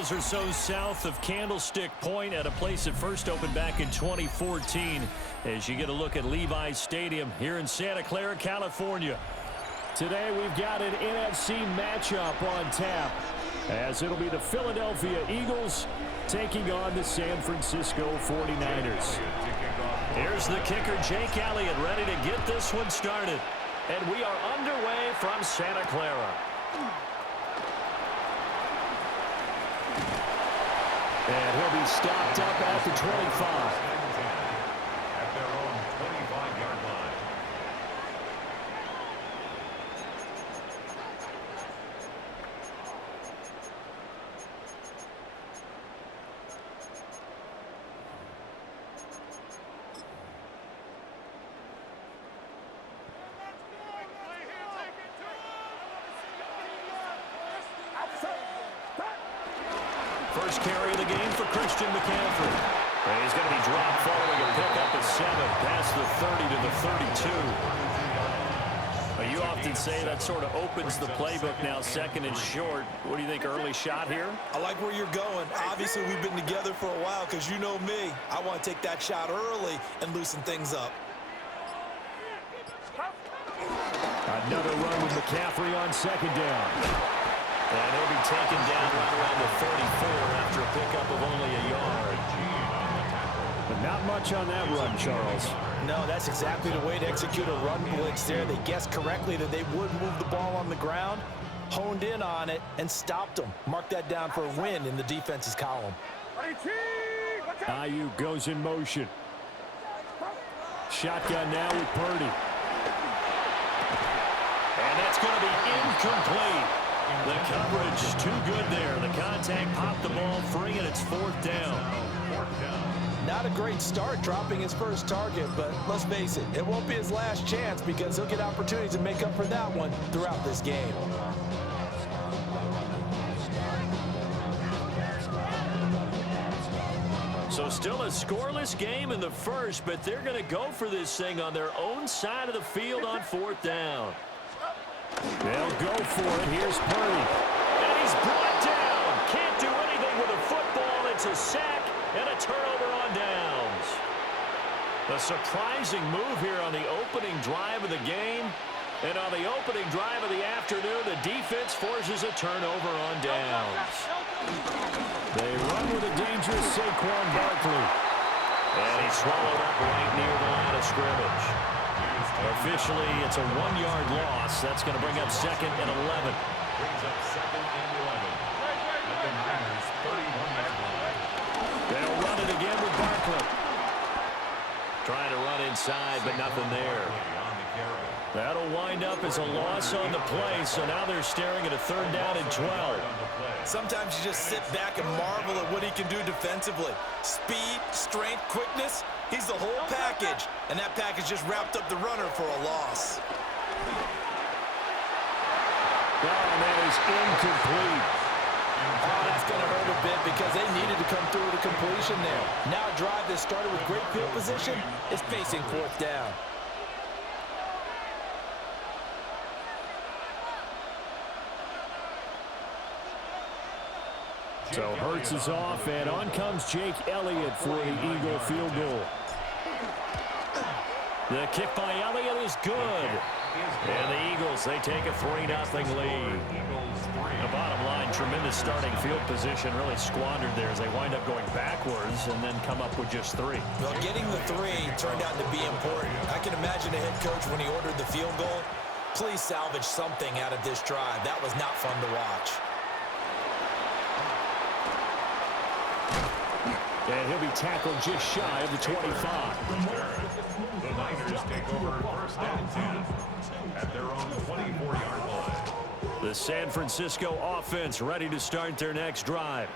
miles or so south of Candlestick Point at a place that first opened back in 2014 as you get a look at Levi's Stadium here in Santa Clara, California. Today we've got an NFC matchup on tap as it'll be the Philadelphia Eagles taking on the San Francisco 49ers. Here's the kicker, Jake Elliott, ready to get this one started. And we are underway from Santa Clara. And he'll be stopped up at the 25. At their own 25-yard line. First carry of the game for Christian McCaffrey. And he's going to be dropped following a pickup of 7 past the 30 to the 32. You often say that sort of opens the playbook now, second and short. What do you think, early shot here? I like where you're going. Obviously, we've been together for a while because you know me. I want to take that shot early and loosen things up. Another run with McCaffrey on second down. And he'll be taken down right around the 34 after a pickup of only a yard. But not much on that run, Charles. No, that's exactly the way to execute a run blitz there. They guessed correctly that they would move the ball on the ground, honed in on it, and stopped them. Mark that down for a win in the defense's column. Ayuk goes in motion. Shotgun now with Purdy. And that's going to be incomplete. The coverage too good there. The contact popped the ball free, and it's fourth down. Not a great start dropping his first target, but let's face it, it won't be his last chance because he'll get opportunities to make up for that one throughout this game. So still a scoreless game in the first, but they're going to go for this thing on their own side of the field on fourth down. They'll go for it. Here's Purdy. And he's brought down. Can't do anything with a football. It's a sack and a turnover on downs. A surprising move here on the opening drive of the game. And on the opening drive of the afternoon, the defense forces a turnover on downs. They run with a dangerous Saquon Barkley. And he's swallowed up right near the line of scrimmage. Officially, it's a 1-yard loss. That's going to bring up second and 11. Brings up second and 11. At the Niners' 31-yard line. They'll run it again with Barkley. Trying to run inside, but nothing there. That'll wind up as a loss on the play, so now they're staring at a third down and 12. Sometimes you just sit back and marvel at what he can do defensively. Speed, strength, quickness. He's the whole package, and that package just wrapped up the runner for a loss. And that is incomplete. Oh, that's going to hurt a bit because they needed to come through with a completion there. Now a drive that started with great field position is facing fourth down. So Hurts is off, and on comes Jake Elliott for the Eagle field goal. The kick by Elliott is good. And the Eagles, they take a 3-0 lead. The bottom line, tremendous starting field position, really squandered there as they wind up going backwards and then come up with just 3. Well, getting the 3 turned out to be important. I can imagine the head coach when he ordered the field goal. Please salvage something out of this drive. That was not fun to watch. And he'll be tackled just shy of the 25. The Niners take over first and 10 at their own 24-yard line. The San Francisco offense ready to start their next drive.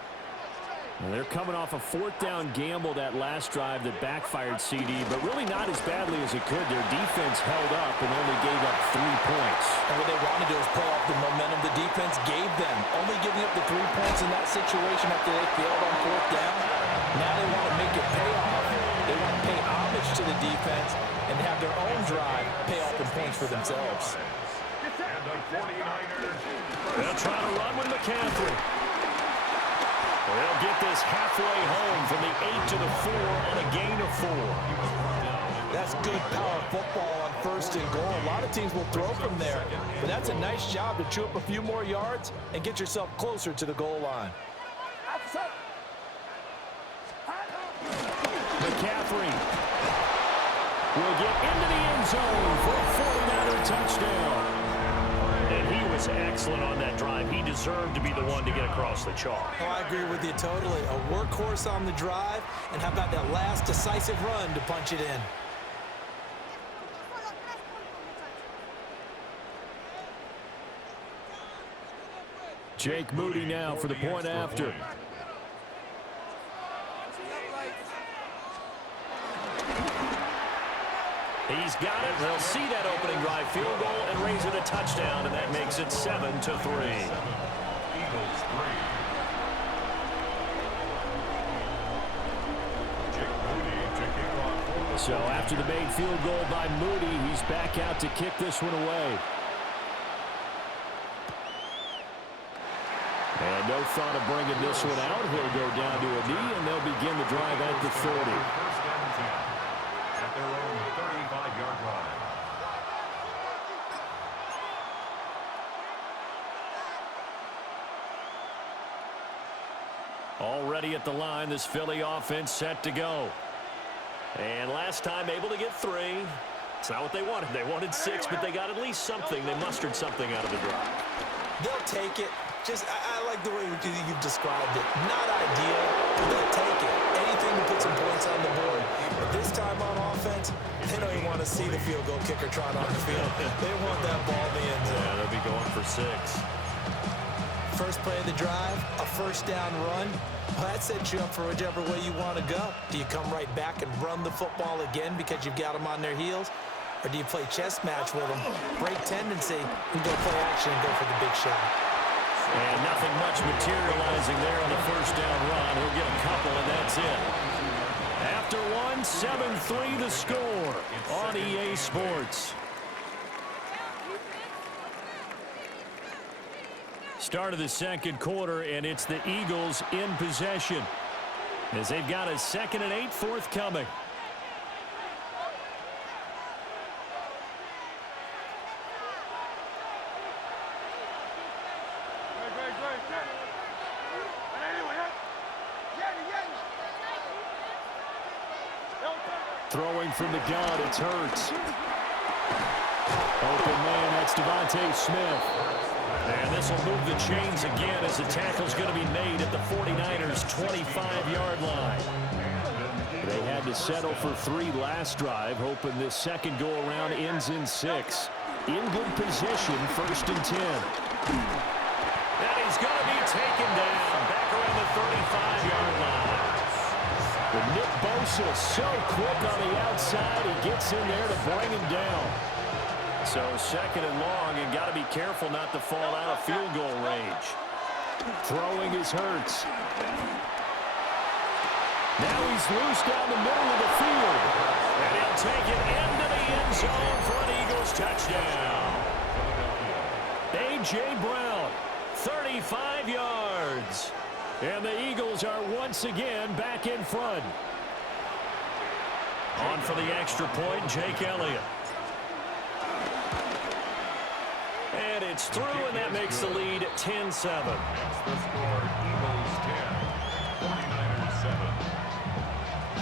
And they're coming off a fourth down gamble that last drive that backfired CD, but really not as badly as it could. Their defense held up and only gave up 3 points. And what they wanted to do is play off the momentum the defense gave them. Only giving up the 3 points in that situation after they failed on fourth down. Now they want to make it pay off. They want to pay homage to the defense and have their own drive pay off in points for themselves. And the 49ers. They'll try to run with McCaffrey. They'll get this halfway home from the 8 to the 4 on a gain of 4. That's good power football on 1st and goal. A lot of teams will throw from there, but that's a nice job to chew up a few more yards and get yourself closer to the goal line. McCaffrey will get into the end zone for a 49er touchdown. And he was excellent on that drive. He deserved to be the one to get across the chalk. Oh, I agree with you totally. A workhorse on the drive, and how about that last decisive run to punch it in? Jake Moody now for the point after. He's got it. They'll see that opening drive field goal and raise it a touchdown, and that makes it 7-3. Eagles 3. Jake Moody to kick off. So after the made field goal by Moody, he's back out to kick this one away. And no thought of bringing this one out. He'll go down to a knee, and they'll begin the drive at the 30. First and 10 at their own 35-yard line. Already at the line, this Philly offense set to go. And last time able to get 3. It's not what they wanted. They wanted 6, but they got at least something. They mustered something out of the drive. They'll take it. I like the way you've described it. Not ideal, but they'll take it. Anything to put some points on the board. But this time on offense, they don't even want to see the field goal kicker trot on the field. They want that ball in the end zone. Yeah, they'll be going for 6. First play of the drive, a first down run. Well, that sets you up for whichever way you want to go. Do you come right back and run the football again because you've got them on their heels? Or do you play chess match with them, break tendency, and go play action and go for the big shot? And nothing much materializing there on the first down run. He'll get a couple, and that's it. After one, 7-3 the score on EA Sports. Start of the second quarter, and it's the Eagles in possession as they've got a 2nd and 8 forthcoming. Throwing from the gun, it's Hurts. Open man, that's Devontae Smith. And this will move the chains again as the tackle's going to be made at the 49ers' 25-yard line. They had to settle for 3 last drive, hoping this second go-around ends in 6. In good position, 1st and 10. And he's going to be taken down back around the 35-yard line. But Nick Bosa so quick on the outside, he gets in there to bring him down. So 2nd and long, and got to be careful not to fall out of field goal range. Throwing is Hurts. Now he's loose down the middle of the field. And he'll take it into the end zone for an Eagles touchdown. A.J. Brown, 35 yards. And the Eagles are once again back in front. On for the extra point, Jake Elliott. And it's through, and that makes the lead 10-7. That's the score. Eagles 10, 49ers 7.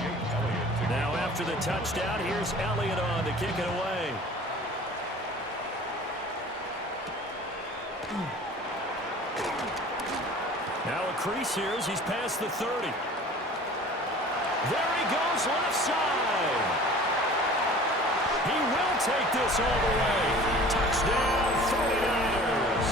Jake Elliott. Now after the touchdown, here's Elliott on to kick it away. Now a crease here as he's past the 30. There he goes, left side. He will take this all the way. Touchdown, 49ers.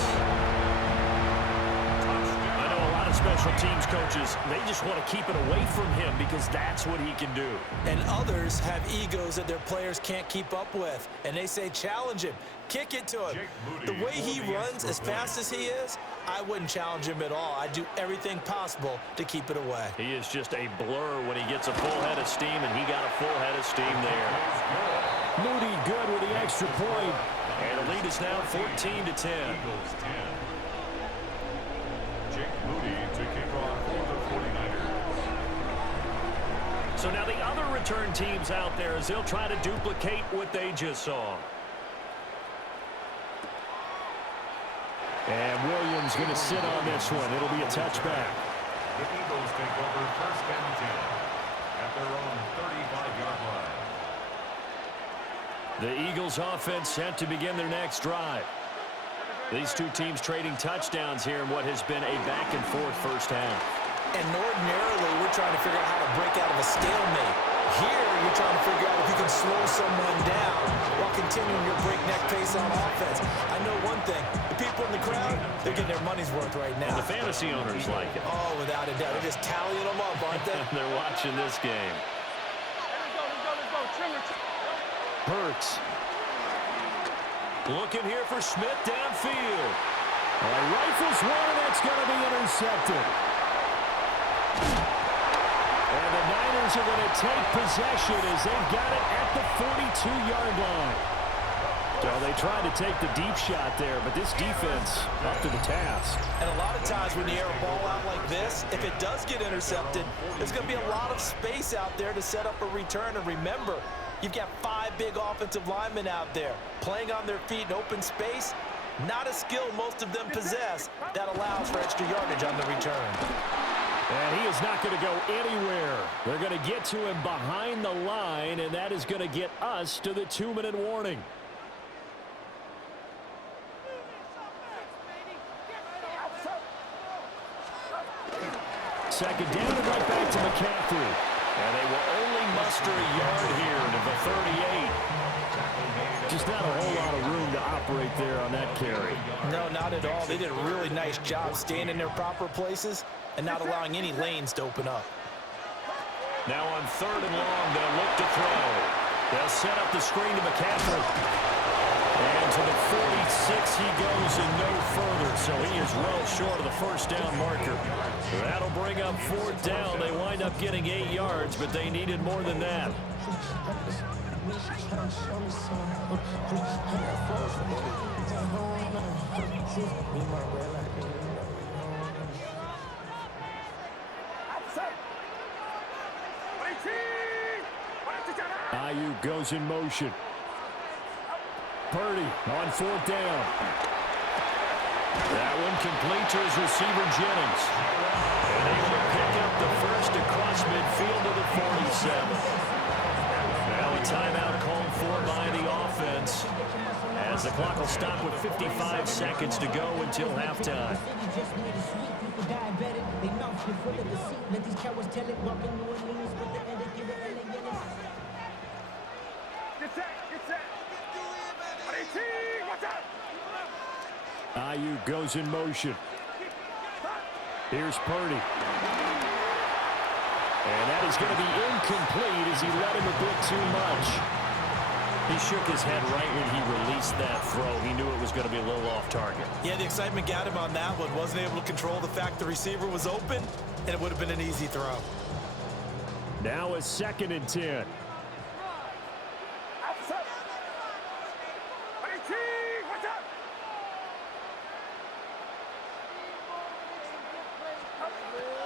I know a lot of special teams coaches, they just want to keep it away from him because that's what he can do. And others have egos that their players can't keep up with. And they say, challenge him. Kick it to him. The way he runs as fast as he is, I wouldn't challenge him at all. I'd do everything possible to keep it away. He is just a blur when he gets a full head of steam, and he got a full head of steam there. Moody good with the extra point. And the lead is now 14-10. Eagles 10. Jake Moody to kick off for the So now the other return teams out there as they'll try to duplicate what they just saw. And Williams going to sit on this one. It'll be a touchback. The Eagles take over first and 10 at their own 35-yard line. The Eagles offense set to begin their next drive. These two teams trading touchdowns here in what has been a back-and-forth first half. And ordinarily, we're trying to figure out how to break out of a stalemate. Here, you're trying to figure out if you can slow someone down while continuing your breakneck pace on offense. I know one thing. The people in the crowd, they're getting their money's worth right now. And the fantasy owners like it. Oh, without a doubt. They're just tallying them up, aren't they? They're watching this game. Hurts. Looking here for Smith downfield. Rifles one, and that's going to be intercepted. And the Niners are going to take possession as they've got it at the 42-yard line. So they tried to take the deep shot there, but this defense up to the task. And a lot of times when you air a ball out like this, if it does get intercepted, there's going to be a lot of space out there to set up a return. And remember, you've got 5 big offensive linemen out there playing on their feet in open space. Not a skill most of them possess that allows for extra yardage on the return. And he is not going to go anywhere. They're going to get to him behind the line, and that is going to get us to the 2-minute warning. Second down and right back to McCaffrey. And they will only muster a yard here to the 38. Just not a whole lot of room to operate there on that carry. No, not at all. They did a really nice job staying in their proper places and not allowing any lanes to open up. Now on 3rd and long, they'll look to throw. They'll set up the screen to McCaffrey. And to the 46 he goes and no further. So he is well short of the first down marker. That'll bring up 4th down. They wind up getting 8 yards, but they needed more than that. Ayuk goes in motion. Purdy on 4th down. That one complete to his receiver, Jennings. And able to pick up the first across midfield to the 47. Now a timeout called for by the offense, as the clock will stop with 55 seconds to go until halftime. Ayuk goes in motion. Here's Purdy. And that is going to be incomplete as he let him a bit too much. He shook his head right when he released that throw. He knew it was going to be a little off target. Yeah, the excitement got him on that one. Wasn't able to control the fact the receiver was open, and it would have been an easy throw. Now a 2nd and 10.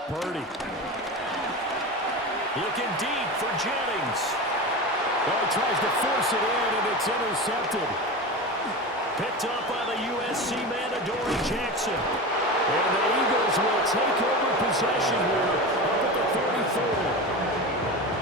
Purdy. Looking deep for Jennings. Well, he tries to force it in, and it's intercepted. Picked up by the USC man, Adoree Jackson. And the Eagles will take over possession here up at the 34.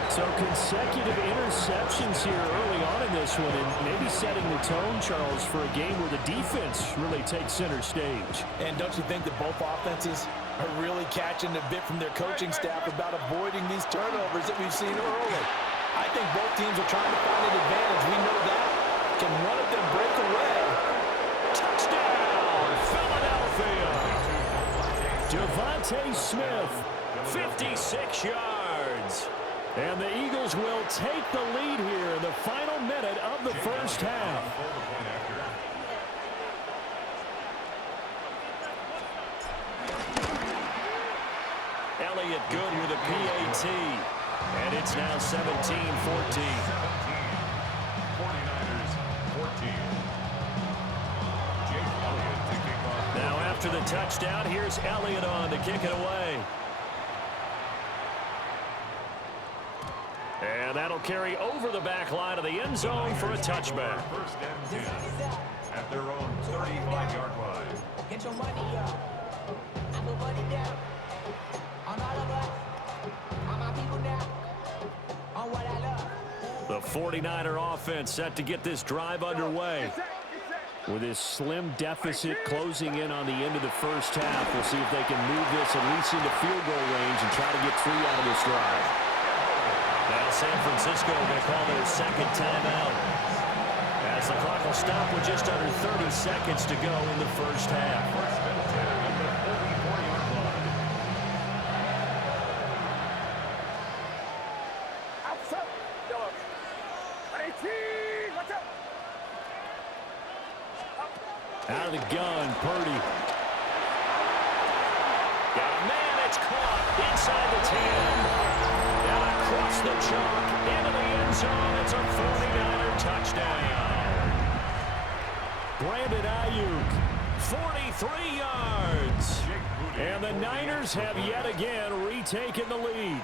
So consecutive interceptions here early on in this one, and maybe setting the tone, Charles, for a game where the defense really takes center stage. And don't you think that both offenses are really catching a bit from their coaching staff about avoiding these turnovers that we've seen early? I think both teams are trying to find an advantage. We know that. Can one of them break away? Touchdown, Philadelphia. Devontae Smith, 56 yards. and the Eagles will take the lead here in the final minute of the first half. Elliott good with a PAT, and it's now 17-14. 49ers 14. Jake Elliott to kick off. Now after the touchdown, here's Elliott on to kick it away. And that'll carry over the back line of the end zone for a touchback. First and 10 at their own 35-yard line. Get your money up. I put money down on all of us, on my people now, on what I love. The 49er offense set to get this drive underway. With this slim deficit closing in on the end of the first half, we'll see if they can move this at least into field goal range and try to get 3 out of this drive. Now San Francisco going to call their second timeout, as the clock will stop with just under 30 seconds to go in the first half. First and 10 at the 44-yard line. Out of the gun, Purdy. Got a man, it's caught inside the 10. Down across the chalk, into the end zone. It's a 49er touchdown. Brandon Ayuk, 43 yards. And the Niners have yet again retaken the lead.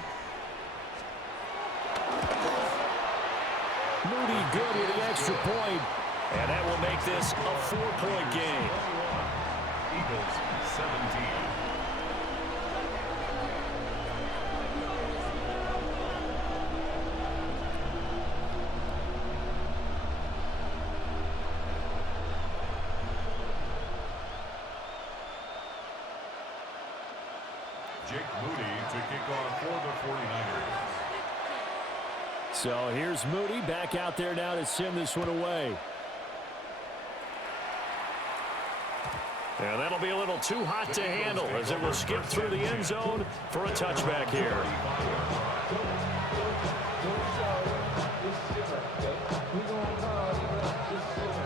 Moody good with the extra point. And that will make this a 4-point game. Eagles 17. Jake Moody to kick off for the 49ers. So here's Moody back out there now to send this one away. And that'll be a little too hot to handle as it will skip through the end zone for a touchback here.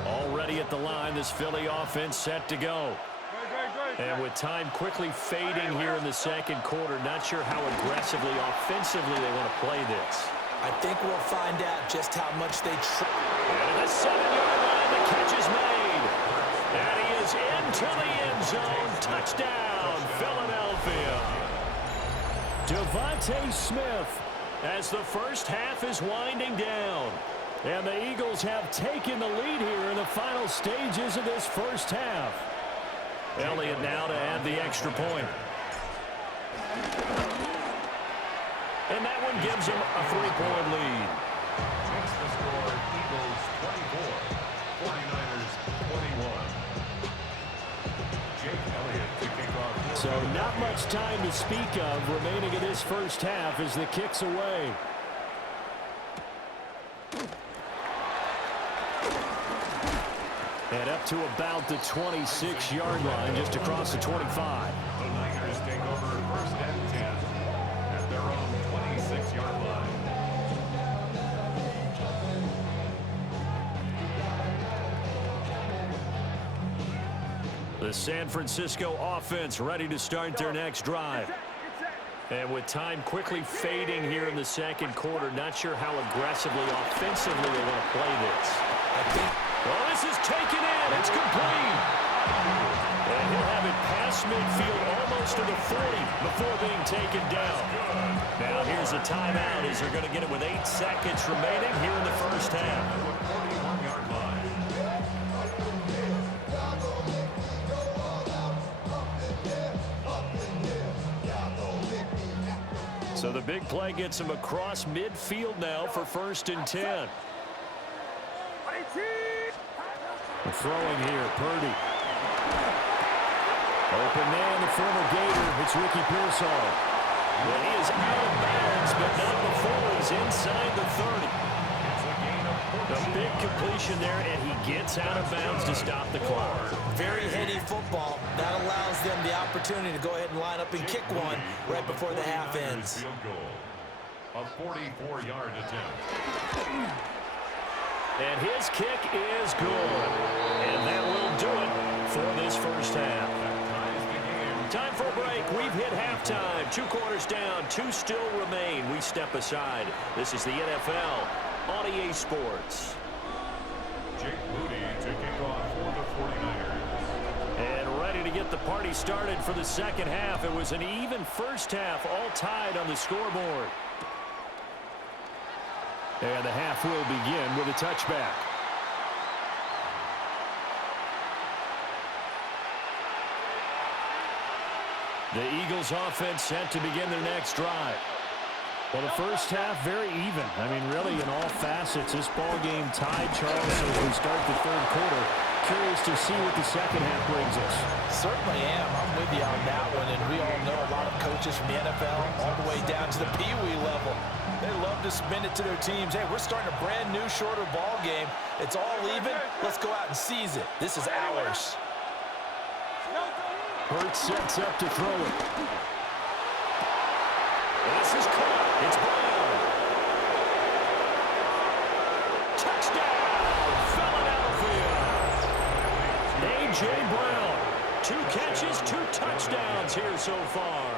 Already at the line, this Philly offense set to go. And with time quickly fading here in the second quarter, not sure how aggressively, offensively they want to play this. I think we'll find out just how much they try. And at the 7-yard line, the catch is made. And he is into the end zone. Touchdown, Philadelphia. Devontae Smith As the first half is winding down. and the Eagles have taken the lead here in the final stages of this first half. Elliott now to add the extra point. And that one gives them a 3-point lead. Makes the score Eagles 24, 49ers 21. Jake Elliott to kick off. So not much time to speak of remaining in this first half as the kick's away. And up to about the 26-yard line, just across the 25. The Niners take over first and 10 at their own 26-yard line. The San Francisco offense ready to start their next drive. And with time quickly fading here in the second quarter, not sure how aggressively, offensively they want to play this. Well, this is taken in. It's complete. And he'll have it past midfield almost to the 40 before being taken down. Now here's a timeout as they're going to get it with 8 seconds remaining here in the first half. 41-yard line. So the big play gets him across midfield now for first and 10. Throwing here, Purdy. Open man, the former Gator. It's Ricky Pearsall. Well, he is out of bounds, but not before he's inside the 30. A big completion there, and he gets out of bounds to stop the clock. Very heady football. That allows them the opportunity to go ahead and line up and kick one right before the half ends. Field goal. A 44-yard attempt. And his kick is good. And that will do it for this first half. Time for a break. We've hit halftime. 2 quarters down. 2 still remain. We step aside. This is the NFL on EA Sports. Jake Moody to kick off for the 49ers. And ready to get the party started for the second half. It was an even first half, all tied on the scoreboard. And the half will begin with a touchback. The Eagles offense set to begin their next drive. Well, the first half, very even. I mean, really, in all facets, this ball game tied, Charles, as we start the third quarter. Curious to see what the second half brings us. Certainly am. I'm with you on that one, and we all know a lot of coaches from the NFL all the way down to the Pee Wee level. They love to spin it to their teams. Hey, we're starting a brand new, shorter ball game. It's all even. Let's go out and seize it. This is ours. Hurts sets up to throw it. This is caught. It's Brown. Touchdown, Philadelphia. A.J. Brown. 2 catches, 2 touchdowns here so far.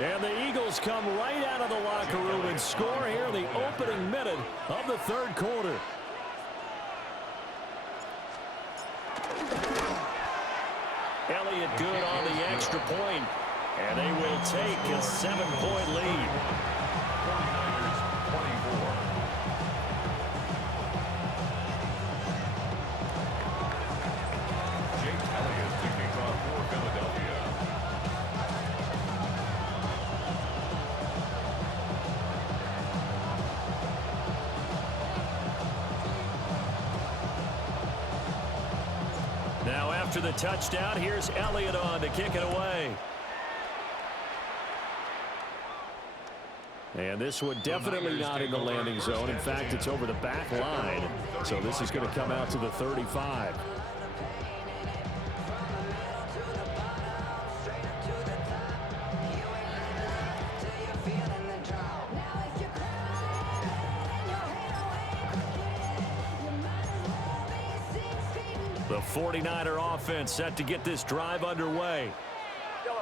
And the Eagles come right out of the locker room and score here in the opening minute of the third quarter. Elliott good on the extra point, and they will take a 7-point lead. 49ers 24. Jake Elliott to kick off for Philadelphia. Now after the touchdown, here's Elliott on to kick it away. And this one definitely not in the landing zone. In fact, it's over the back line. So this is going to come out to the 35. The 49er offense set to get this drive underway.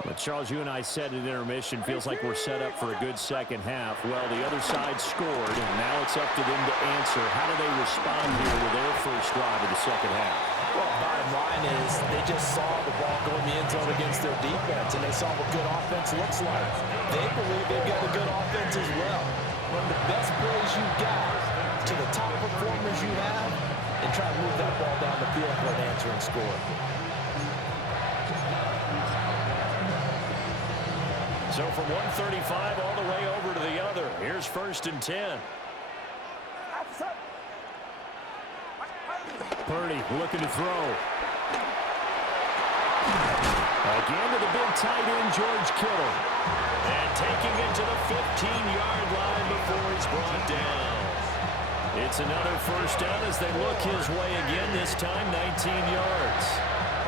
But Charles, you and I said at intermission, feels like we're set up for a good second half. Well, the other side scored, and now it's up to them to answer. How do they respond here with their first drive of the second half? Well, bottom line is they just saw the ball go in the end zone against their defense, and they saw what good offense looks like. They believe they've got a good offense as well. One of the best plays you've got to the top performers you have, and try to move that ball down the field for an answering score. So from 135 all the way over to the other. Here's 1st and 10. Purdy looking to throw. Again to the big tight end, George Kittle. And taking it to the 15-yard line before he's brought down. It's another first down as they look his way again, this time 19 yards.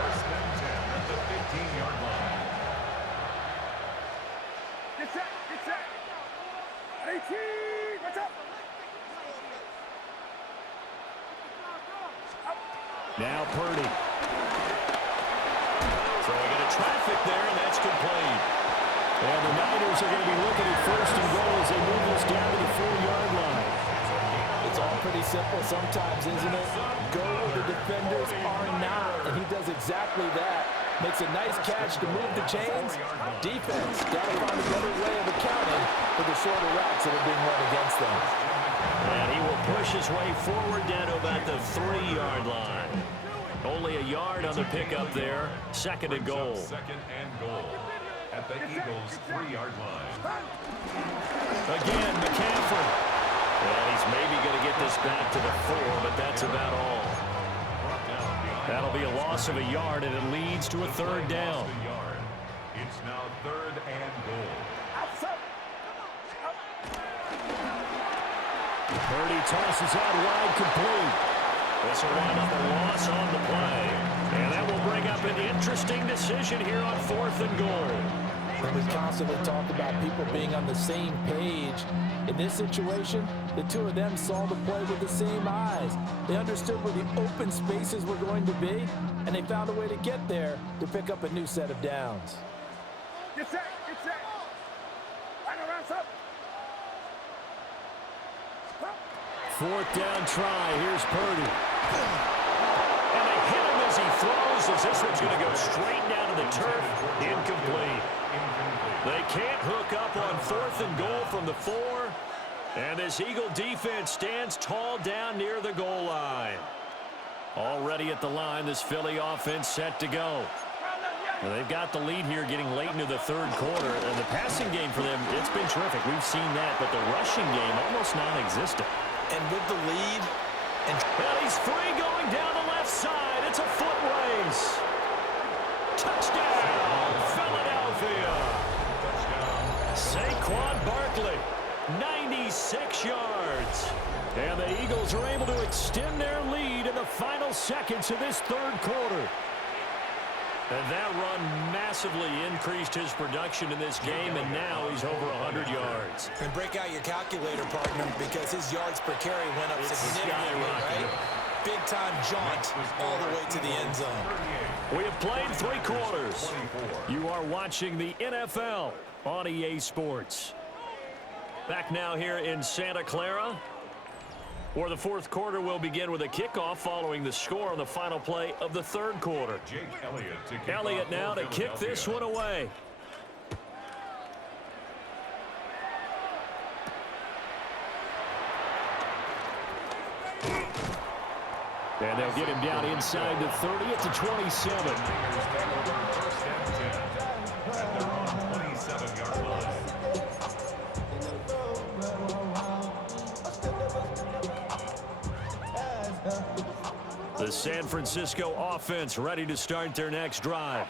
1st and 10 at the 15-yard line. Get set. 18, what's up? Now Purdy. Throwing into traffic there, and that's complete. And the Niners are going to be looking at 1st and goal as they move this down to the 4-yard line. It's all pretty simple sometimes, isn't it? Go where the defenders are not, and he does exactly that. Makes a nice catch to move the chains. Defense got to find a better way of accounting for the shorter routes that are being run against them. And he will push his way forward down to about the 3-yard line. Only a yard on the pickup there. 2nd and goal. 2nd and goal at the Eagles' 3-yard line. Again, McCaffrey. Well, he's maybe going to get this back to the 4, but that's about all. That'll be a loss of a yard, and it leads to a 3rd down. It's now 3rd and goal. Purdy tosses out wide, complete. This will wind up a loss on the play. And that will bring up an interesting decision here on 4th and goal. And we constantly talk about people being on the same page. In this situation, the two of them saw the play with the same eyes. They understood where the open spaces were going to be, and they found a way to get there to pick up a new set of downs. Get set. Line around, up. 4th down try. Here's Purdy. And they hit him as he throws, as this one's going to go straight down to the turf. Incomplete. They can't hook up on 4th and goal from the 4. And this Eagle defense stands tall down near the goal line. Already at the line, this Philly offense set to go. Well, they've got the lead here getting late into the third quarter. And the passing game for them, it's been terrific. We've seen that. But the rushing game, almost non-existent. And with the lead. Well, he's free going down the left side. It's a foot race. Touchdown, Philadelphia. Saquon Barkley, 96 yards. And the Eagles are able to extend their lead in the final seconds of this third quarter. And that run massively increased his production in this game, and now he's over 100 yards. And break out your calculator, partner, because his yards per carry went up significantly, right? Big-time jaunt all the way to the end zone. We have played 3 quarters. You are watching the NFL on EA Sports. Back now here in Santa Clara, where the fourth quarter will begin with a kickoff following the score on the final play of the third quarter. Elliott now to kick this one away. And they'll get him down inside the 30 at the 27. The San Francisco offense ready to start their next drive.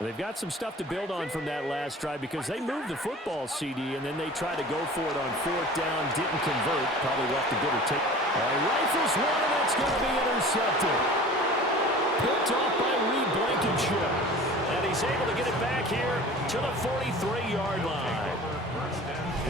They've got some stuff to build on from that last drive because they moved the football, CD, and then they tried to go for it on fourth down, didn't convert, probably left a bitter take. Rifles one, and that's going to be intercepted. Picked off by Reed Blankenship. And he's able to get it back here to the 43-yard line.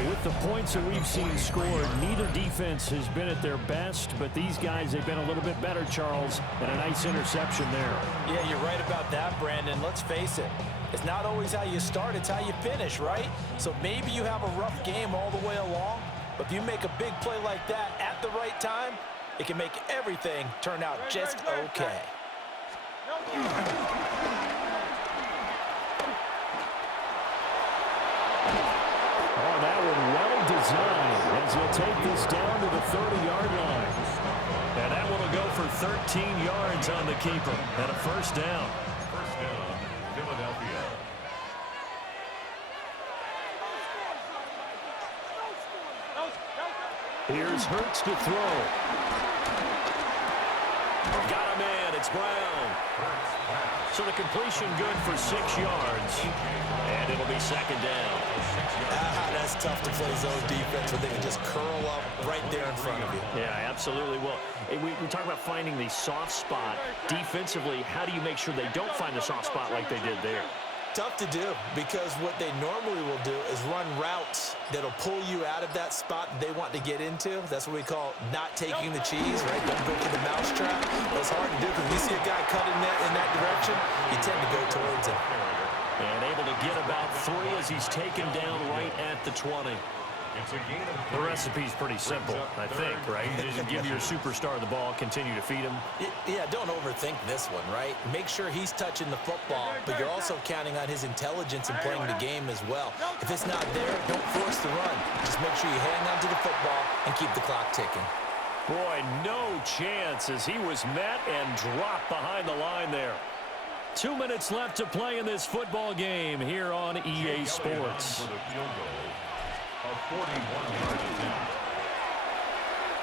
With the points that we've seen scored, neither defense has been at their best, but these guys, they've been a little bit better, Charles, and a nice interception there. Yeah, you're right about that, Brandon. Let's face it. It's not always how you start, it's how you finish, right? So maybe you have a rough game all the way along, but if you make a big play like that at the right time, it can make everything turn out just okay. Oh, that one well designed as he'll take this down to the 30-yard line. And that one will go for 13 yards on the keeper and a first down. First down, Philadelphia. Here's Hurts to throw. Got a man. It's Brown. So the completion good for 6 yards. And it'll be second down. That's tough to play zone defense when they can just curl up right there in front of you. Yeah, absolutely. Well, we talk about finding the soft spot. Defensively, how do you make sure they don't find the soft spot like they did there? Tough to do because what they normally will do is run routes that'll pull you out of that spot they want to get into. That's what we call not taking the cheese, right? Don't go for the mousetrap. But it's hard to do because when you see a guy cut in that direction, you tend to go towards him. And able to get about 3 as he's taken down right at the 20. The recipe's pretty simple, I think, right? Just give your superstar the ball, continue to feed him. Yeah, don't overthink this one, right? Make sure he's touching the football, but you're also counting on his intelligence in playing the game as well. If it's not there, don't force the run. Just make sure you hang on to the football and keep the clock ticking. Boy, no chance as he was met and dropped behind the line there. 2 minutes left to play in this football game here on EA Sports.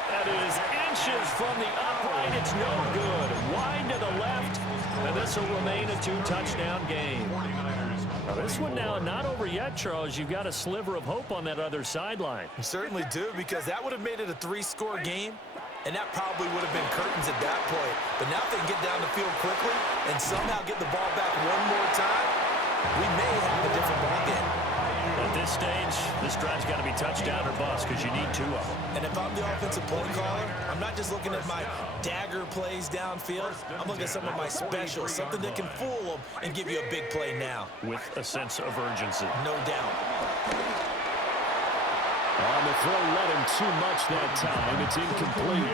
That is inches from the upright. It's no good. Wide to the left, and this will remain a 2-touchdown game. Now this one now not over yet, Charles. You've got a sliver of hope on that other sideline. You certainly do, because that would have made it a 3-score game, and that probably would have been curtains at that point. But now if they can get down the field quickly and somehow get the ball back one more time, we may have a different ball game. At this stage, this drive's got to be touchdown or bust because you need 2 of them. And if I'm the offensive play caller, I'm not just looking at my dagger plays downfield. I'm looking at some of my specials, something that can fool them and give you a big play now. With a sense of urgency. No doubt. On the throw, led him too much that time. It's incomplete.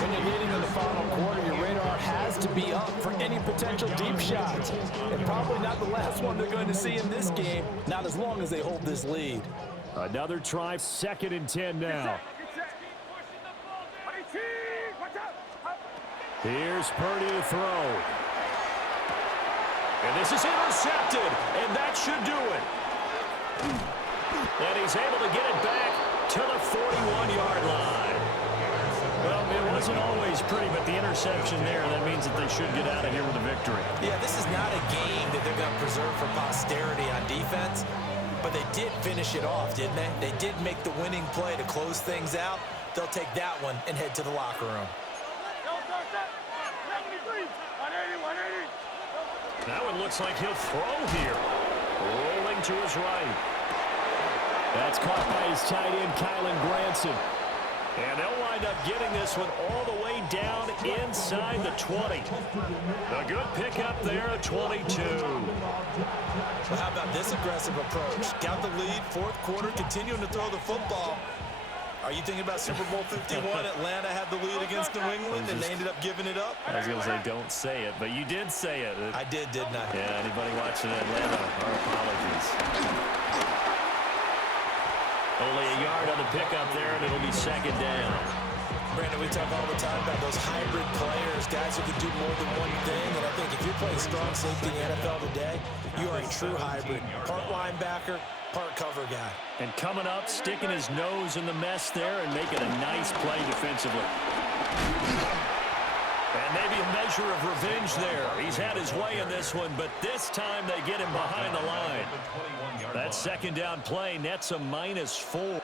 When you're leading in the final quarter, your radar has to be up for any potential deep shots. And probably not the last one they're going to see in this game, not as long as they hold this lead. Another try, 2nd and 10 now. Here's Purdy to throw. And this is intercepted, and that should do it. And he's able to get it back to the 41-yard line. Well, it wasn't always pretty, but the interception there, that means that they should get out of here with a victory. Yeah, this is not a game that they're going to preserve for posterity on defense, but they did finish it off, didn't they? They did make the winning play to close things out. They'll take that one and head to the locker room. That one looks like he'll throw here. Rolling to his right. That's caught by his tight end, Kylan Granson. And they'll wind up getting this one all the way down inside the 20. A good pickup there at 22. Well, how about this aggressive approach? Got the lead, 4th quarter, continuing to throw the football. Are you thinking about Super Bowl 51? Atlanta had the lead against New England, and they ended up giving it up? I was going to say, don't say it, but you did say it. I did, didn't I? Yeah, anybody watching Atlanta, our apologies. Only a yard on the pickup there, and it'll be 2nd down. Brandon, we talk all the time about those hybrid players, guys who can do more than one thing, and I think if you're playing strong safety in the NFL today, you are a true hybrid. Part linebacker, part cover guy. And coming up, sticking his nose in the mess there and making a nice play defensively. And maybe a measure of revenge there. He's had his way in this one, but this time they get him behind the line. That 2nd down play nets a -4.